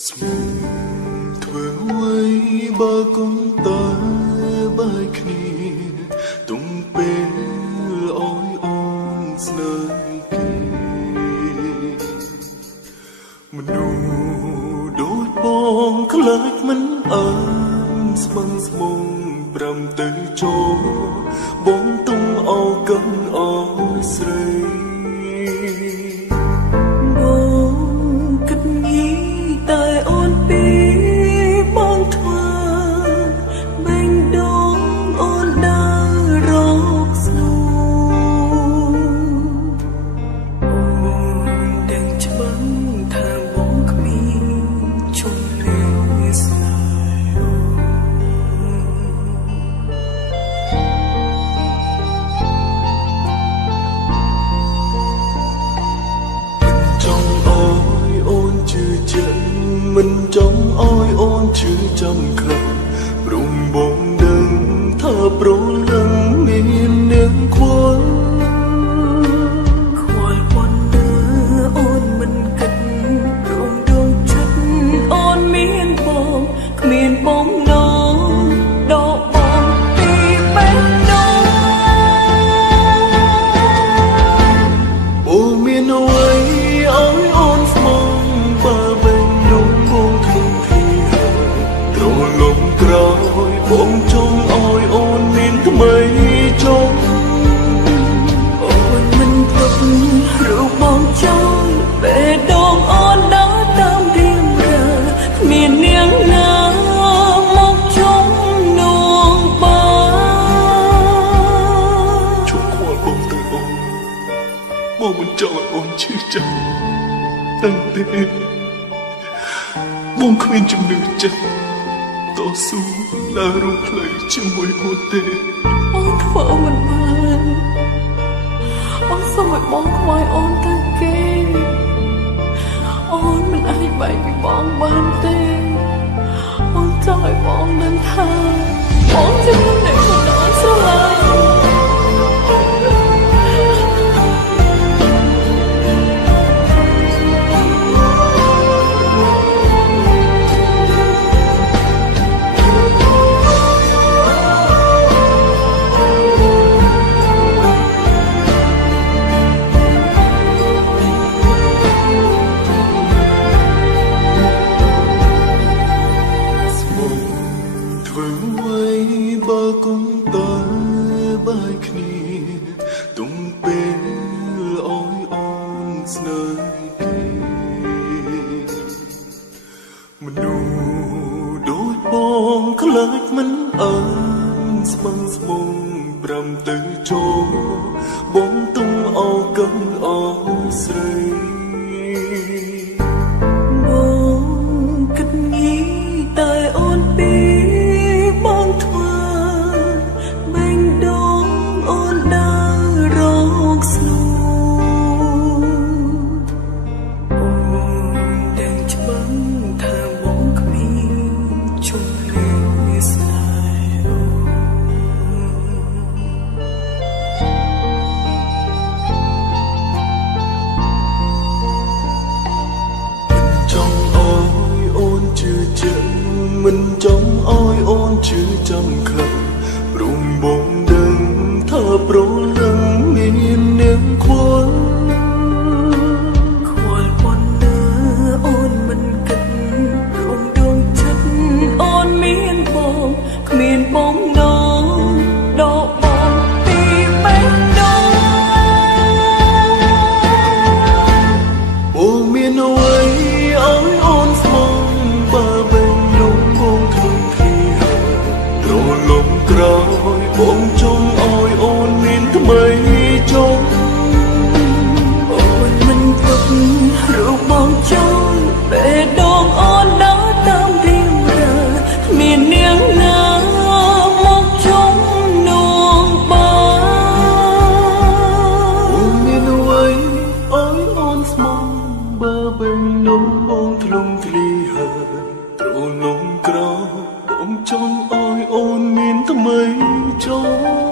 ស្មុំធ្វើអ្វីបើកុំតែបែកគ្នាទុំពេលអើយអូនស្នេហ៍គេមនុស្សដូចបងខ្លាចមិនអើនស្មឹងស្មុំប្រាំទៅចូលបងទុំអោកិនអោយស្រីតែអូនពីបងធ្វើបេងដូងអូនដើររកស្នូអូនដឹងច្បាស់ថាបងគ្មានជុំលេស្នេហ៍ចង់អើយអូនជឿចិត្តមិនចង់ឲ្យអូនឈឺចាំខ្លាំងព្រមបងដឹងថាប្រលឹងមាននាងខ្វល់ប៉ុនលើអូនមិនគិតព្រមដងចិត្តអូនមានបងគ្មានបងណងដកបងពីបេះដូងអូមានអ្វីឲ្យអូនស្មងបើបងចង់ឲ្យអូនមានថ្មីចង់អូនមិនទុករូបបងចង់បេះដូងអូនដើរតាមរៀងរើគ្មាននាងណាមកជុំនួងបានជួបខ្វល់បងទៅអូនបងមិនចង់ឲ្យអូនឈឺចាប់តែបងគ្មានជំនឿចិត្តតស៊ូដើររួមផ្លូវជាមួយអូនទេអូនធ្វើមិនបានអូនសូមឲ្យបងខ្វាយអូនទៅគេអូនមិនអាចបែកពីបងបានទេអូនចង់ឲ្យបងដឹងថាបងជាមនុស្សដែលអូនស្រឡាញ់បើគុំតើបែកគ្នាទុំពេលអើយអូនស្នេហ៍គេមនុស្សដូចបងខ្លាចមិនអើនស្មឹងស្មុំប្រាំទៅចូលបងទុំអោកិនអោយស្រីបងគិតញីតែអូនពីបងធ្វើមិនចង់ឲ្យអូនឈឺចាំខ្លាំងព្រមបងដឹងថាប្រលឹងមាននាងខ្វល់ប៉ុនលើអូនមិនគិតព្រមដងចិត្តអូនមានបងគ្មានបងណងដកបងពីបេះដូងអូមានអ្វីឲ្យអូនស្មងបើក្រោយបងចង់ឲ្យអូនមានថ្មីចង់អូនមិនទុករូបបងចង់បេះដូងអូនដើរតាមរៀងរើគ្មាននាងណាមកជុំនួងបានអូនមានអ្វីឲ្យអូនស្មងបើបេះដូងបងធ្លុំធ្លាយហើយទ្រលំក្រោយបងចង់ឲ្យអូនមានថ្មីចូល